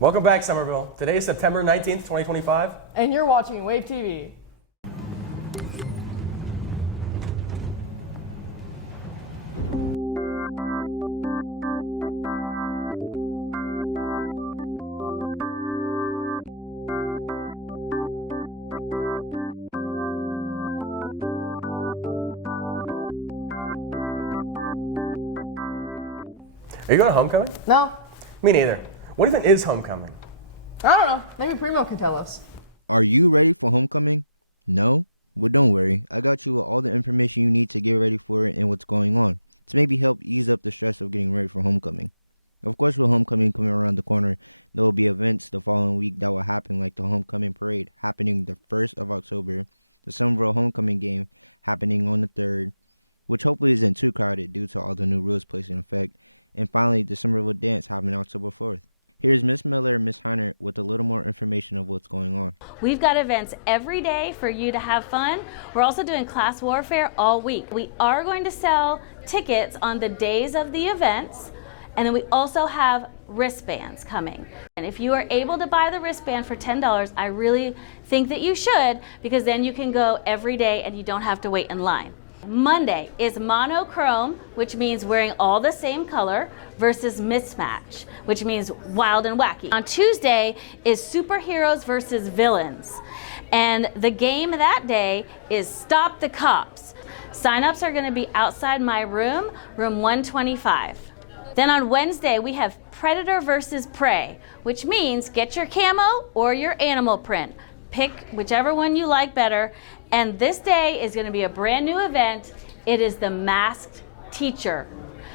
Welcome back, Somerville. Today is September 19th, 2025. And you're watching Wave TV. Are you going to homecoming? No, Me neither. What even is homecoming? I don't know. Maybe Primo can tell us. We've got events every day for you to have fun. We're also doing class warfare all week. We are going to sell tickets on the days of the events, and then we also have wristbands coming. And if you are able to buy the wristband for $10, I really think that you should, because then you can go every day and you don't have to wait in line. Monday is monochrome, which means wearing all the same color, versus mismatch, which means wild and wacky. On Tuesday is superheroes versus villains. And the game that day is Stop the Cops. Sign-ups are gonna be outside my room, room 125. Then on Wednesday, we have Predator versus Prey, which means get your camo or your animal print. Pick whichever one you like better. And this day is going to be a brand new event. It is the Masked Teacher.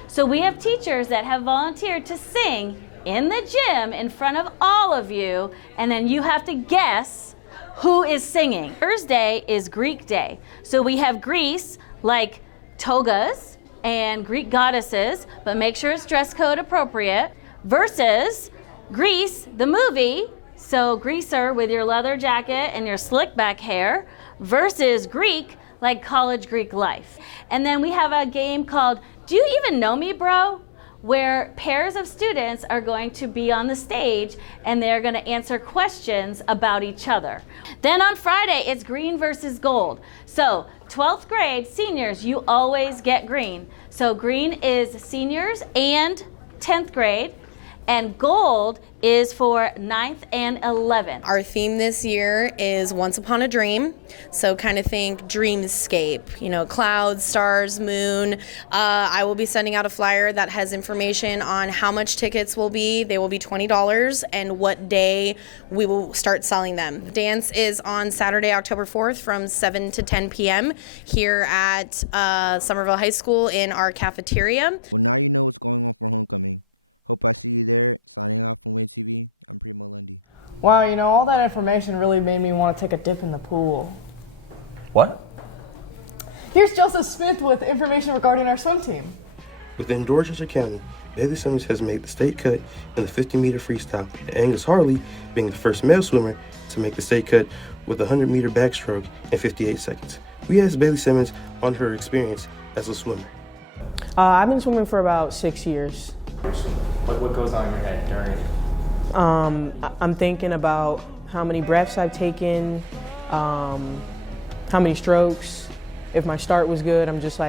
So we have teachers that have volunteered to sing in the gym in front of all of you, and then you have to guess who is singing. Thursday is Greek Day. So we have Greece, like togas and Greek goddesses, but make sure it's dress code appropriate, versus Grease, the movie, so Greaser with your leather jacket and your slick back hair, versus Greek, like college Greek life. And then we have a game called Do You Even Know Me, Bro? Where pairs of students are going to be on the stage and they're going to answer questions about each other. Then on Friday, it's green versus gold. So 12th grade seniors, you always get green. So green is seniors and 10th grade, and gold is for 9th and 11th. Our theme this year is Once Upon a Dream. So kind of think dreamscape, clouds, stars, moon. I will be sending out a flyer that has information on how much tickets will be. They will be $20 and what day we will start selling them. Dance is on Saturday, October 4th from 7 to 10 p.m. here at Somerville High School in our cafeteria. Wow, all that information really made me want to take a dip in the pool. What? Here's Joseph Smith with information regarding our swim team. Within Dorchester County, Bailey Simmons has made the state cut in the 50-meter freestyle, and Angus Harley being the first male swimmer to make the state cut with a 100-meter backstroke in 58 seconds. We asked Bailey Simmons on her experience as a swimmer. I've been swimming for about 6 years. What goes on in your head during? I'm thinking about how many breaths I've taken, how many strokes. If my start was good, I'm just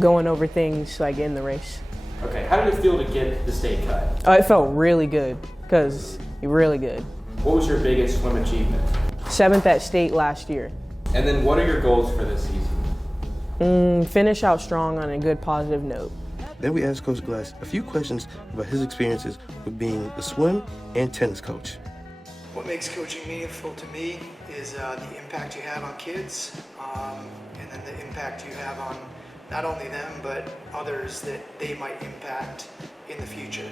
going over things in the race. Okay, how did it feel to get the state cut? It felt really good, really good. What was your biggest swim achievement? 7th at state last year. And then what are your goals for this season? Finish out strong on a good positive note. Then we asked Coach Glass a few questions about his experiences with being the swim and tennis coach. What makes coaching meaningful to me is the impact you have on kids, and then the impact you have on not only them, but others that they might impact in the future.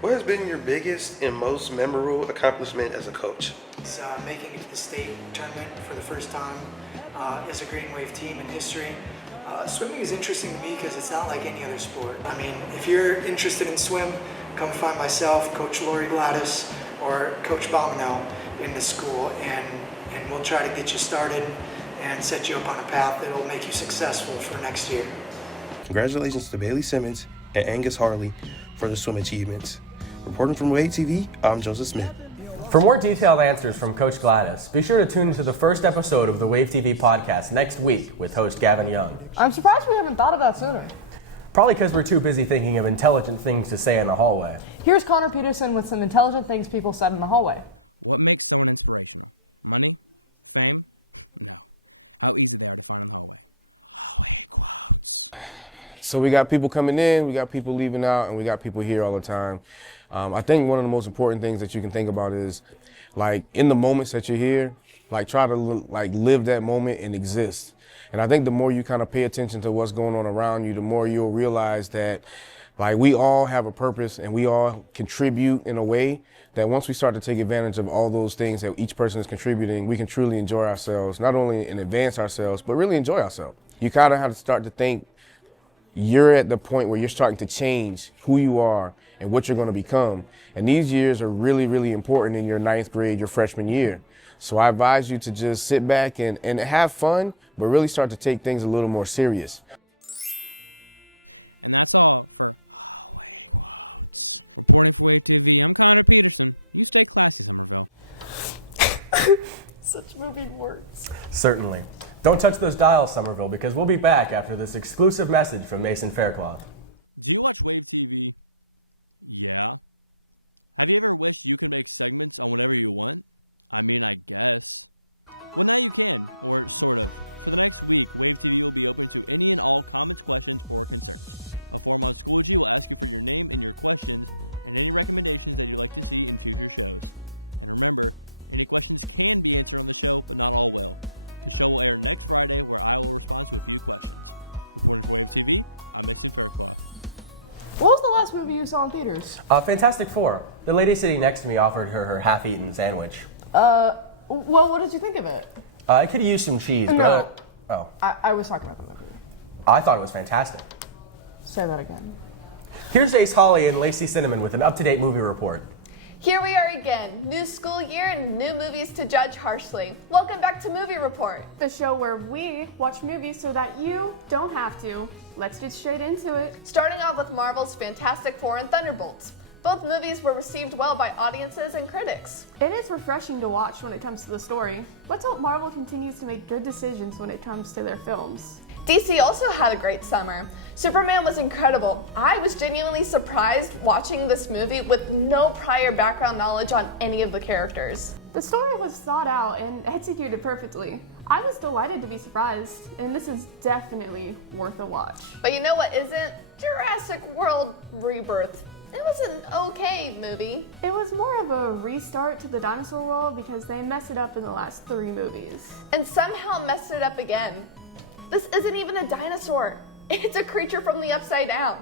What has been your biggest and most memorable accomplishment as a coach? It's making it to the state tournament for the first time as a Green Wave team in history. Swimming is interesting to me because it's not like any other sport. I mean, if you're interested in swim, come find myself, Coach Lori Gladys, or Coach Bomino in the school, and we'll try to get you started and set you up on a path that will make you successful for next year. Congratulations to Bailey Simmons and Angus Harley for the swim achievements. Reporting from Wave TV, I'm Joseph Smith. For more detailed answers from Coach Gladys, be sure to tune into the first episode of the Wave TV podcast next week with host Gavin Young. I'm surprised we haven't thought of that sooner. Probably because we're too busy thinking of intelligent things to say in the hallway. Here's Connor Peterson with some intelligent things people said in the hallway. So we got people coming in, we got people leaving out, and we got people here all the time. I think one of the most important things that you can think about is, like, in the moments that you're here, like, try to live that moment and exist. And I think the more you kind of pay attention to what's going on around you, the more you'll realize that, like, we all have a purpose and we all contribute in a way that once we start to take advantage of all those things that each person is contributing, we can truly enjoy ourselves, not only and advance ourselves, but really enjoy ourselves. You kind of have to start to think you're at the point where you're starting to change who you are and what you're going to become. And these years are really, really important in your 9th grade, your freshman year. So I advise you to just sit back and have fun, but really start to take things a little more serious. Such moving words. Certainly. Don't touch those dials, Somerville, because we'll be back after this exclusive message from Mason Faircloth. What was the last movie you saw in theaters? Fantastic Four. The lady sitting next to me offered her half-eaten sandwich. Well, what did you think of it? I could use some cheese, No. but I was talking about the movie. I thought it was fantastic. Say that again. Here's Ace Holly and Lacey Cinnamon with an up-to-date movie report. Here we are again. New school year and new movies to judge harshly. Welcome back to Movie Report. The show where we watch movies so that you don't have to. Let's get straight into it. Starting off with Marvel's Fantastic Four and Thunderbolts. Both movies were received well by audiences and critics. It is refreshing to watch when it comes to the story. Let's hope Marvel continues to make good decisions when it comes to their films. DC also had a great summer. Superman was incredible. I was genuinely surprised watching this movie with no prior background knowledge on any of the characters. The story was thought out and executed perfectly. I was delighted to be surprised, and this is definitely worth a watch. But you know what isn't? Jurassic World Rebirth. It was an okay movie. It was more of a restart to the dinosaur world because they messed it up in the last 3 movies. And somehow messed it up again. This isn't even a dinosaur. It's a creature from the upside down.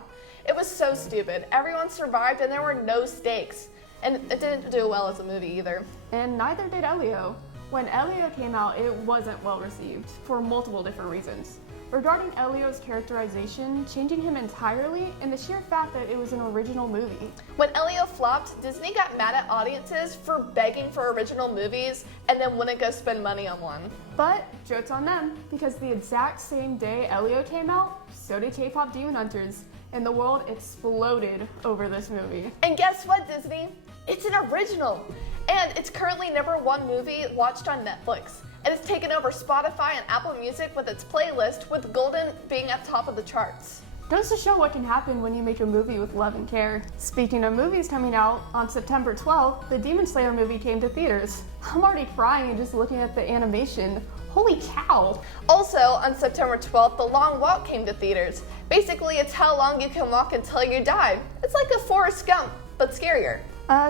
It was so stupid. Everyone survived and there were no stakes. And it didn't do well as a movie either. And neither did Elio. When Elio came out, it wasn't well received for multiple different reasons. Regarding Elio's characterization, changing him entirely, and the sheer fact that it was an original movie. When Elio flopped, Disney got mad at audiences for begging for original movies and then wouldn't go spend money on one. But joke's on them, because the exact same day Elio came out, so did K-pop Demon Hunters, and the world exploded over this movie. And guess what, Disney? It's an original, and it's currently #1 movie watched on Netflix. And it's taken over Spotify and Apple Music with its playlist, with Golden being at the top of the charts. Goes to show what can happen when you make a movie with love and care. Speaking of movies coming out, on September 12th, the Demon Slayer movie came to theaters. I'm already crying just looking at the animation. Holy cow! Also, on September 12th, The Long Walk came to theaters. Basically, it's how long you can walk until you die. It's like a Forrest Gump, but scarier.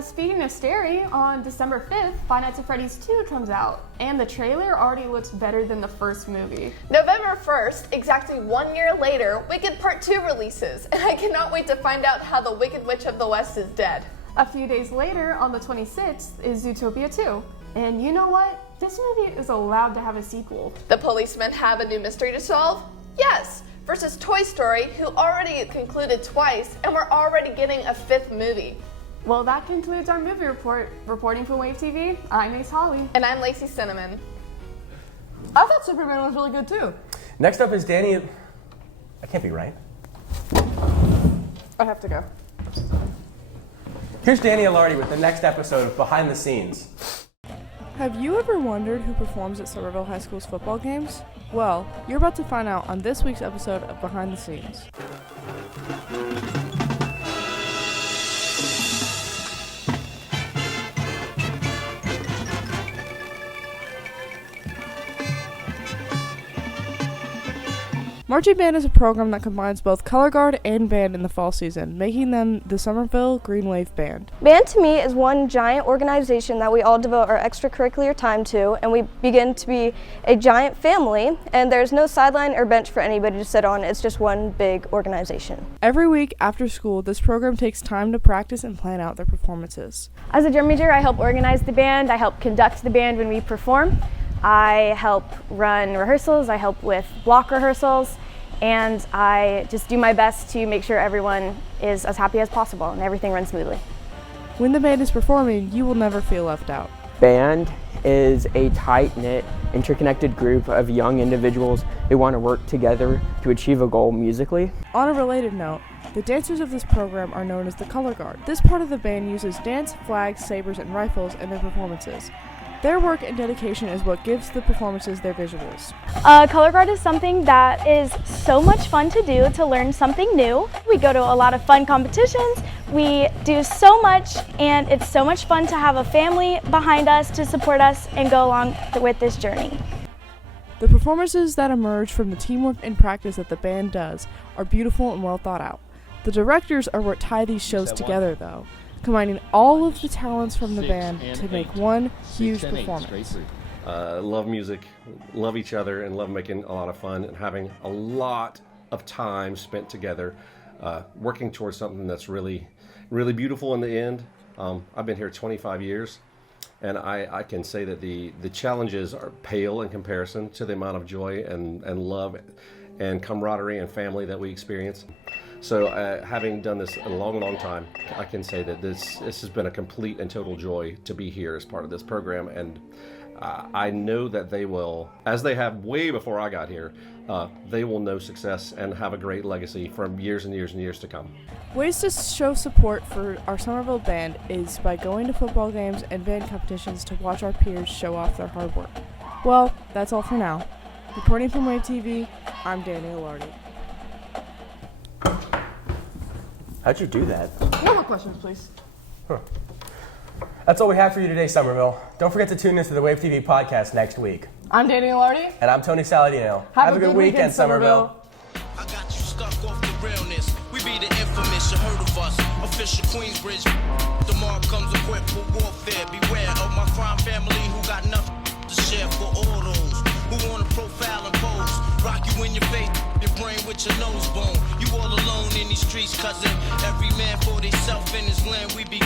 Speaking of scary, on December 5th, Five Nights at Freddy's 2 comes out, and the trailer already looks better than the first movie. November 1st, exactly 1 year later, Wicked Part 2 releases, and I cannot wait to find out how the Wicked Witch of the West is dead. A few days later, on the 26th, is Zootopia 2. And you know what? This movie is allowed to have a sequel. The policemen have a new mystery to solve? Yes! Versus Toy Story, who already concluded twice, and we're already getting a 5th movie. Well, that concludes our movie report. Reporting for Wave TV, I'm Ace Holly. And I'm Lacey Cinnamon. I thought Superman was really good too. Next up is Danny. I can't be right. I have to go. Here's Danny Alardi with the next episode of Behind the Scenes. Have you ever wondered who performs at Somerville High School's football games? Well, you're about to find out on this week's episode of Behind the Scenes. Marching band is a program that combines both color guard and band in the fall season, making them the Somerville Green Wave Band. Band to me is one giant organization that we all devote our extracurricular time to, and we begin to be a giant family, and there's no sideline or bench for anybody to sit on. It's just one big organization. Every week after school, this program takes time to practice and plan out their performances. As a drum major, I help organize the band, I help conduct the band when we perform. I help run rehearsals, I help with block rehearsals, and I just do my best to make sure everyone is as happy as possible and everything runs smoothly. When the band is performing, you will never feel left out. Band is a tight-knit, interconnected group of young individuals who want to work together to achieve a goal musically. On a related note, the dancers of this program are known as the color guard. This part of the band uses dance, flags, sabers, and rifles in their performances. Their work and dedication is what gives the performances their visuals. Color guard is something that is so much fun to do, to learn something new. We go to a lot of fun competitions, we do so much, and it's so much fun to have a family behind us to support us and go along with this journey. The performances that emerge from the teamwork and practice that the band does are beautiful and well thought out. The directors are what tie these shows together, though, combining all of the talents from the band to make one huge performance. Love music, love each other, and love making a lot of fun and having a lot of time spent together, working towards something that's really, really beautiful in the end. I've been here 25 years, and I can say that the challenges are pale in comparison to the amount of joy and love and camaraderie and family that we experience. So having done this a long, long time, I can say that this has been a complete and total joy to be here as part of this program. And I know that they will, as they have way before I got here, they will know success and have a great legacy for years and years and years to come. Ways to show support for our Somerville band is by going to football games and band competitions to watch our peers show off their hard work. Well, that's all for now. Reporting from Wave TV, I'm Danny Alardi. How'd you do that? No more questions, please. That's all we have for you today, Somerville. Don't forget to tune into the Wave TV podcast next week. I'm Danny Alardi. And I'm Tony Saladino. Have a good weekend, Somerville. I got you stuck off the realness. We be the infamous, you heard of us. Official Queensbridge. Tomorrow comes equipped for warfare. Beware of my crime family who got nothing to share for all those who want to profile and pose. Rock you in your face, your brain with your nose bone. You all alone in these streets, cousin. Every man for themselves in his land, we be